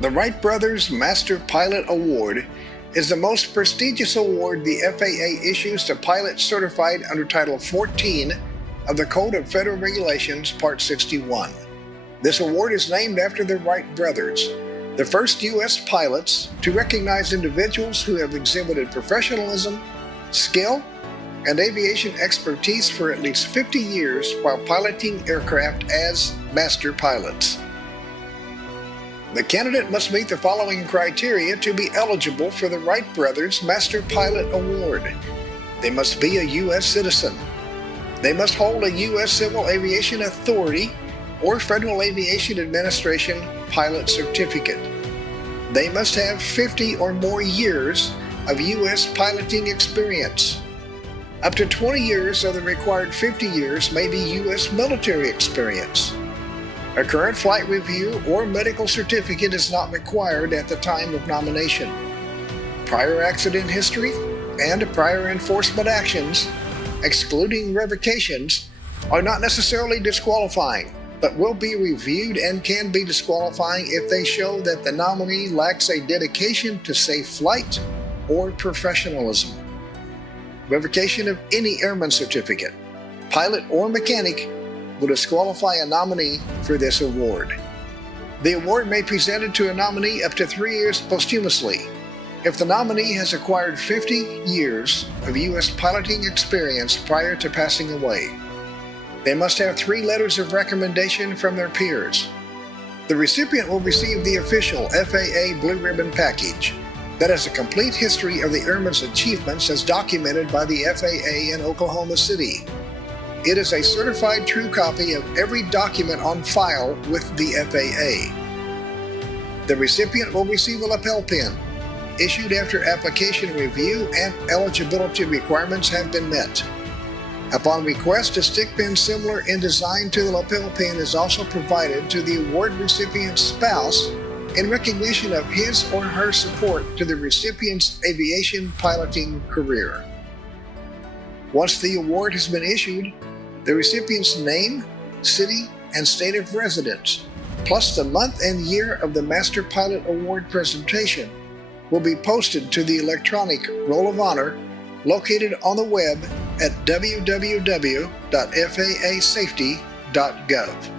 The Wright Brothers Master Pilot Award is the most prestigious award the FAA issues to pilots certified under Title 14 of the Code of Federal Regulations, Part 61. This award is named after the Wright brothers, the first U.S. pilots to recognize individuals who have exhibited professionalism, skill, and aviation expertise for at least 50 years while piloting aircraft as master pilots. The candidate must meet the following criteria to be eligible for the Wright Brothers Master Pilot Award. They must be a U.S. citizen. They must hold a U.S. Civil Aviation Authority or Federal Aviation Administration pilot certificate. They must have 50 or more years of U.S. piloting experience. Up to 20 years of the required 50 years may be U.S. military experience. A current flight review or medical certificate is not required at the time of nomination. Prior accident history and prior enforcement actions, excluding revocations, are not necessarily disqualifying, but will be reviewed and can be disqualifying if they show that the nominee lacks a dedication to safe flight or professionalism. Revocation of any airman certificate, pilot or mechanic, will disqualify a nominee for this award. The award may be presented to a nominee up to 3 years posthumously if the nominee has acquired 50 years of U.S. piloting experience prior to passing away. They must have 3 letters of recommendation from their peers. The recipient will receive the official FAA Blue Ribbon Package that has a complete history of the airman's achievements as documented by the FAA in Oklahoma City. It is a certified true copy of every document on file with the FAA. The recipient will receive a lapel pin, issued after application review and eligibility requirements have been met. Upon request, a stick pin similar in design to the lapel pin is also provided to the award recipient's spouse in recognition of his or her support to the recipient's aviation piloting career. Once the award has been issued, the recipient's name, city, and state of residence, plus the month and year of the Master Pilot Award presentation, will be posted to the electronic Roll of Honor located on the web at www.faasafety.gov.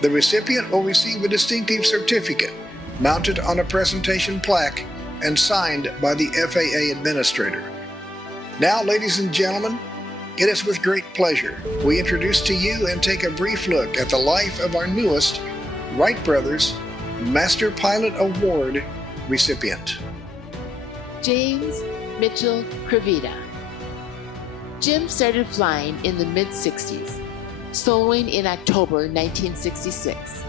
The recipient will receive a distinctive certificate mounted on a presentation plaque and signed by the FAA administrator. Now, ladies and gentlemen, it is with great pleasure we introduce to you and take a brief look at the life of our newest Wright Brothers Master Pilot Award recipient. James Mitchell Kirvida. Jim started flying in the mid-60s, soloing in October 1966.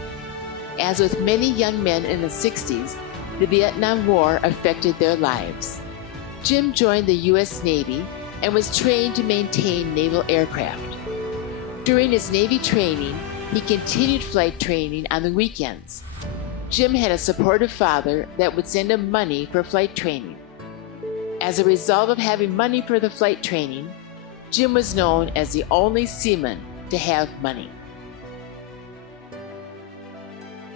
As with many young men in the 60s, the Vietnam War affected their lives. Jim joined the U.S. Navy and was trained to maintain naval aircraft. During his Navy training, he continued flight training on the weekends. Jim had a supportive father that would send him money for flight training. As a result of having money for the flight training, Jim was known as the only seaman to have money.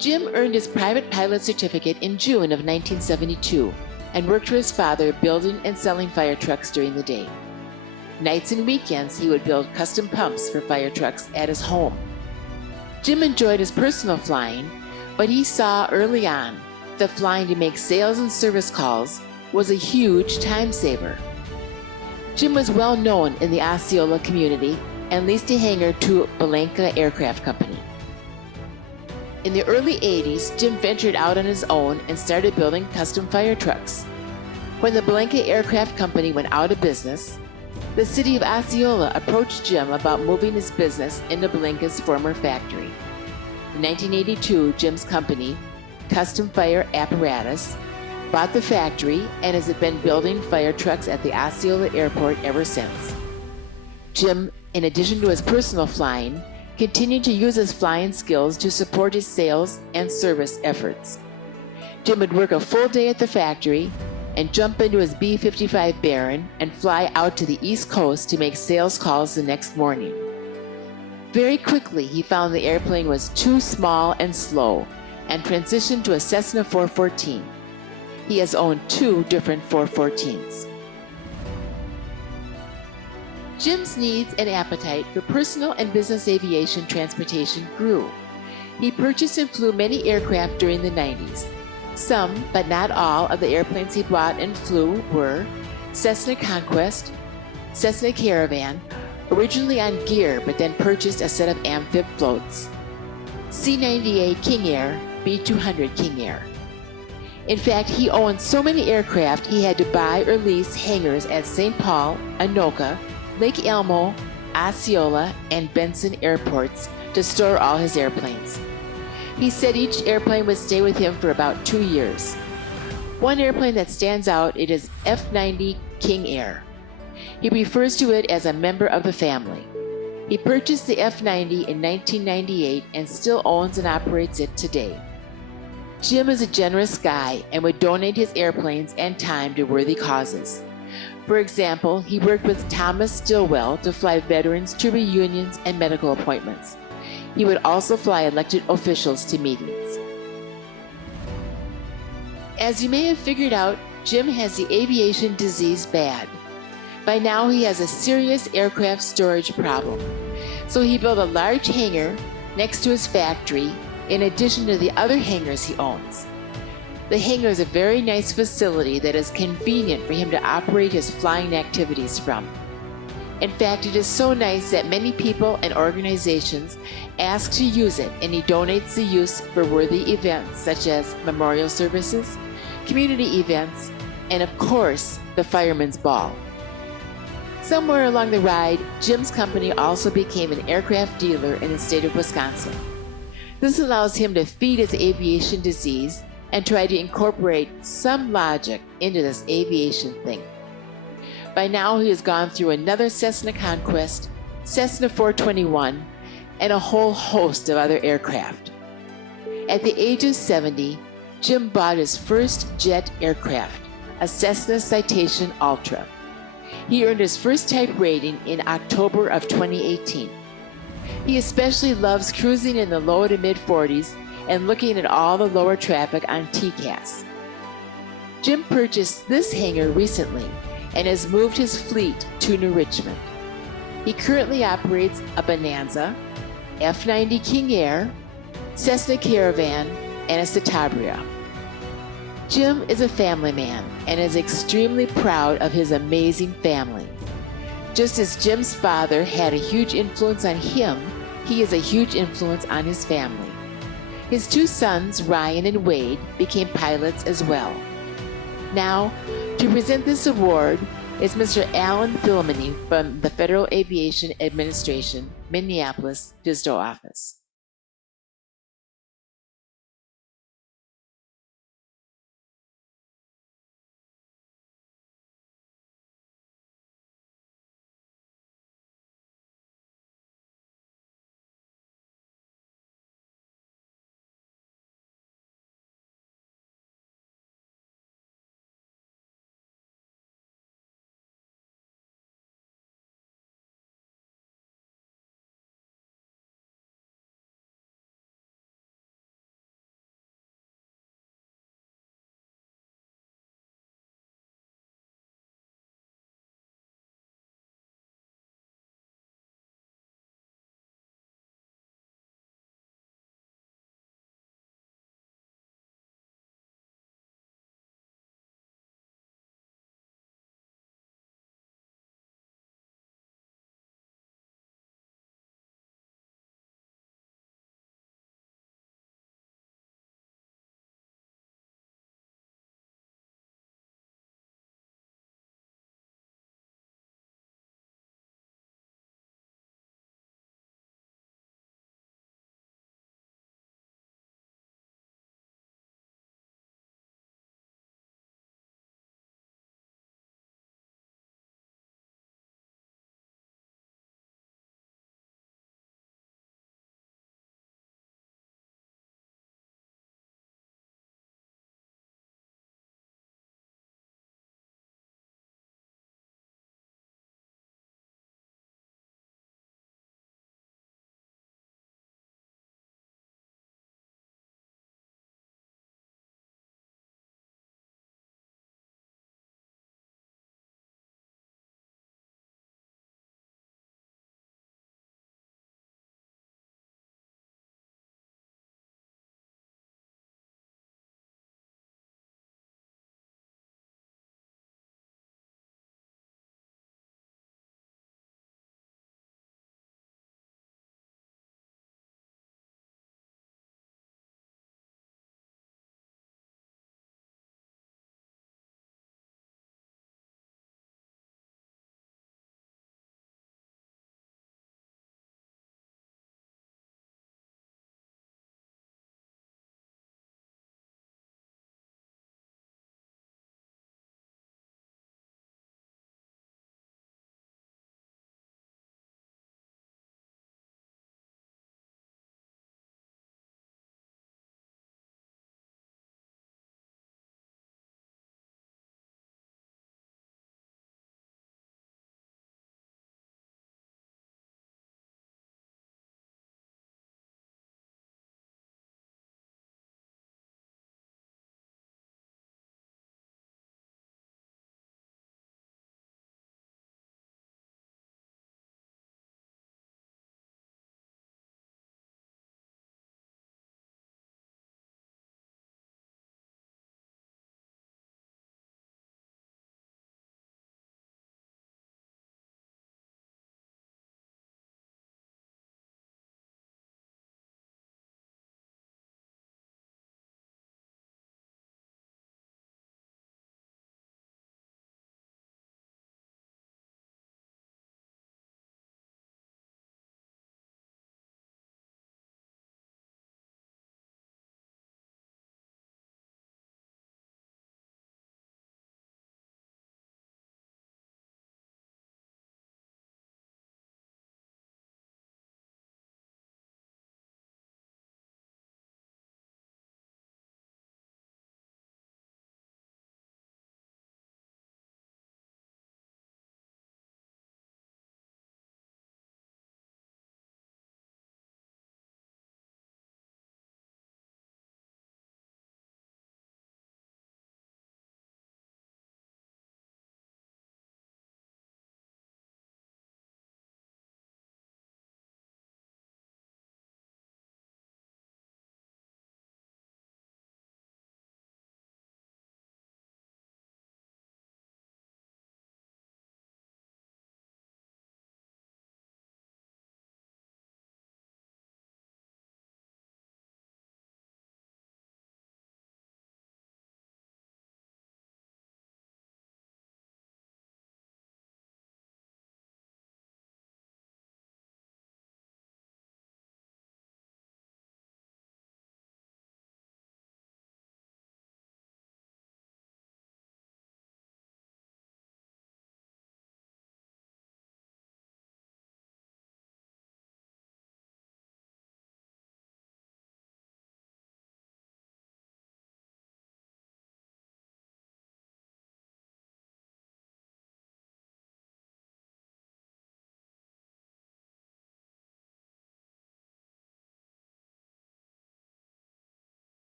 Jim earned his private pilot certificate in June of 1972 and worked for his father building and selling fire trucks during the day. Nights and weekends, he would build custom pumps for fire trucks at his home. Jim enjoyed his personal flying, but he saw early on that flying to make sales and service calls was a huge time saver. Jim was well known in the Osceola community and leased a hangar to Belenka Aircraft Company. In the early 80s, Jim ventured out on his own and started building custom fire trucks. When the Belenka Aircraft Company went out of business, the city of Osceola approached Jim about moving his business into Belenka's former factory. In 1982, Jim's company, Custom Fire Apparatus, bought the factory and has been building fire trucks at the Osceola Airport ever since. Jim, in addition to his personal flying, continued to use his flying skills to support his sales and service efforts. Jim would work a full day at the factory and jump into his B-55 Baron and fly out to the East Coast to make sales calls the next morning. Very quickly, he found the airplane was too small and slow, and transitioned to a Cessna 414. He has owned 2 different 414s. Jim's needs and appetite for personal and business aviation transportation grew. He purchased and flew many aircraft during the 90s. Some, but not all, of the airplanes he bought and flew were Cessna Conquest, Cessna Caravan, originally on gear but then purchased a set of amphib floats, C-98 King Air, B-200 King Air. In fact, he owned so many aircraft he had to buy or lease hangars at St. Paul, Anoka, Lake Elmo, Osceola, and Benson airports to store all his airplanes. He said each airplane would stay with him for about 2 years. One airplane that stands out, it is F-90 King Air. He refers to it as a member of the family. He purchased the F-90 in 1998 and still owns and operates it today. Jim is a generous guy and would donate his airplanes and time to worthy causes. For example, he worked with Thomas Stillwell to fly veterans to reunions and medical appointments. He would also fly elected officials to meetings. As you may have figured out, Jim has the aviation disease bad. By now he has a serious aircraft storage problem. So he built a large hangar next to his factory in addition to the other hangars he owns. The hangar is a very nice facility that is convenient for him to operate his flying activities from. In fact, it is so nice that many people and organizations ask to use it, and he donates the use for worthy events such as memorial services, community events, and of course, the Fireman's Ball. Somewhere along the ride, Jim's company also became an aircraft dealer in the state of Wisconsin. This allows him to feed his aviation disease and try to incorporate some logic into this aviation thing. By now, he has gone through another Cessna Conquest, Cessna 421, and a whole host of other aircraft. At the age of 70, Jim bought his first jet aircraft, a Cessna Citation Ultra. He earned his first type rating in October of 2018. He especially loves cruising in the low to mid 40s and looking at all the lower traffic on TCAS. Jim purchased this hangar recently and has moved his fleet to New Richmond. He currently operates a Bonanza, F-90 King Air, Cessna Caravan, and a Citabria. Jim is a family man and is extremely proud of his amazing family. Just as Jim's father had a huge influence on him, he is a huge influence on his family. His 2 sons, Ryan and Wade, became pilots as well. Now, to present this award is Mr. Alan Philomeny from the Federal Aviation Administration, Minneapolis District Office.